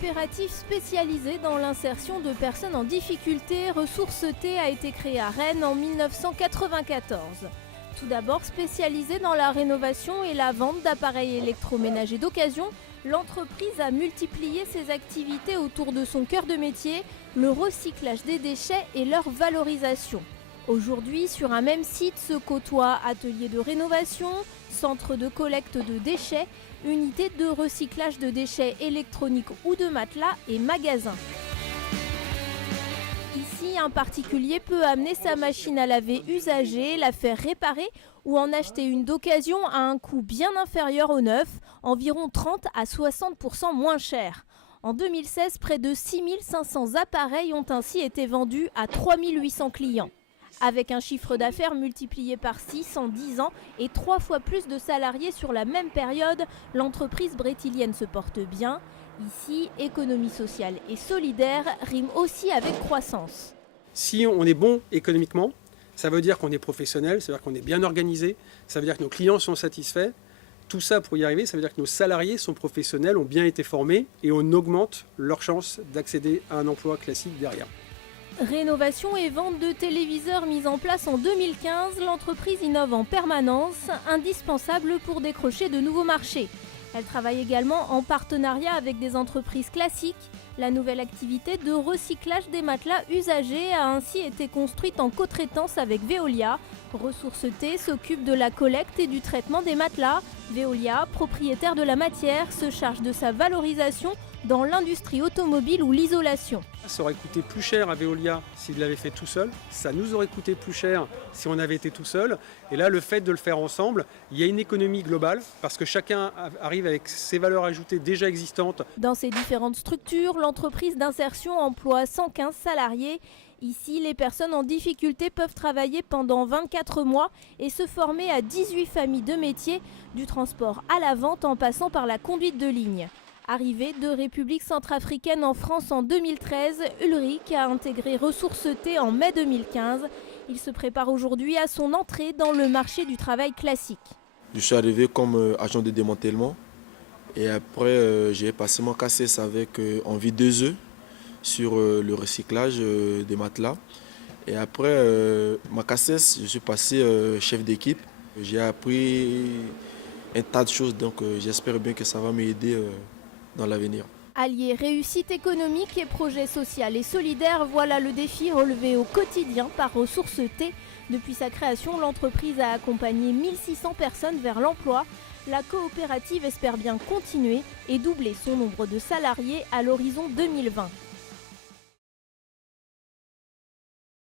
coopérative spécialisée dans l'insertion de personnes en difficulté, Ressources T a été créée à Rennes en 1994. Tout d'abord spécialisée dans la rénovation et la vente d'appareils électroménagers d'occasion, l'entreprise a multiplié ses activités autour de son cœur de métier, le recyclage des déchets et leur valorisation. Aujourd'hui, sur un même site se côtoient ateliers de rénovation, centre de collecte de déchets, unités de recyclage de déchets électroniques ou de matelas et magasins. Ici, un particulier peut amener sa machine à laver usagée, la faire réparer ou en acheter une d'occasion à un coût bien inférieur au neuf, environ 30 à 60% moins cher. En 2016, près de 6500 appareils ont ainsi été vendus à 3800 clients. Avec un chiffre d'affaires multiplié par 6 en 10 ans et 3 fois plus de salariés sur la même période, l'entreprise brétilienne se porte bien. Ici, économie sociale et solidaire rime aussi avec croissance. Si on est bon économiquement, ça veut dire qu'on est professionnel, ça veut dire qu'on est bien organisé, ça veut dire que nos clients sont satisfaits. Tout ça, pour y arriver, ça veut dire que nos salariés sont professionnels, ont bien été formés et on augmente leurs chances d'accéder à un emploi classique derrière. Rénovation et vente de téléviseurs mise en place en 2015, l'entreprise innove en permanence, indispensable pour décrocher de nouveaux marchés. Elle travaille également en partenariat avec des entreprises classiques. La nouvelle activité de recyclage des matelas usagés a ainsi été construite en co-traitance avec Veolia. Ressources T s'occupe de la collecte et du traitement des matelas. Veolia, propriétaire de la matière, se charge de sa valorisation dans l'industrie automobile ou l'isolation. Ça aurait coûté plus cher à Veolia s'il l'avait fait tout seul. Ça nous aurait coûté plus cher si on avait été tout seul. Et là, le fait de le faire ensemble, il y a une économie globale parce que chacun arrive avec ses valeurs ajoutées déjà existantes. Dans ces différentes structures, l'entreprise d'insertion emploie 115 salariés. Ici, les personnes en difficulté peuvent travailler pendant 24 mois et se former à 18 familles de métiers, du transport à la vente en passant par la conduite de ligne. Arrivé de République centrafricaine en France en 2013, Ulrich a intégré Ressources T en mai 2015. Il se prépare aujourd'hui à son entrée dans le marché du travail classique. Je suis arrivé comme agent de démantèlement et après j'ai passé mon CACES avec Envie 2E sur le recyclage des matelas. Et après ma CACES, je suis passé chef d'équipe. J'ai appris un tas de choses, donc j'espère bien que ça va m'aider dans l'avenir. Allier réussite économique et projet social et solidaire, voilà le défi relevé au quotidien par Ressources T. Depuis sa création, l'entreprise a accompagné 1600 personnes vers l'emploi. La coopérative espère bien continuer et doubler son nombre de salariés à l'horizon 2020.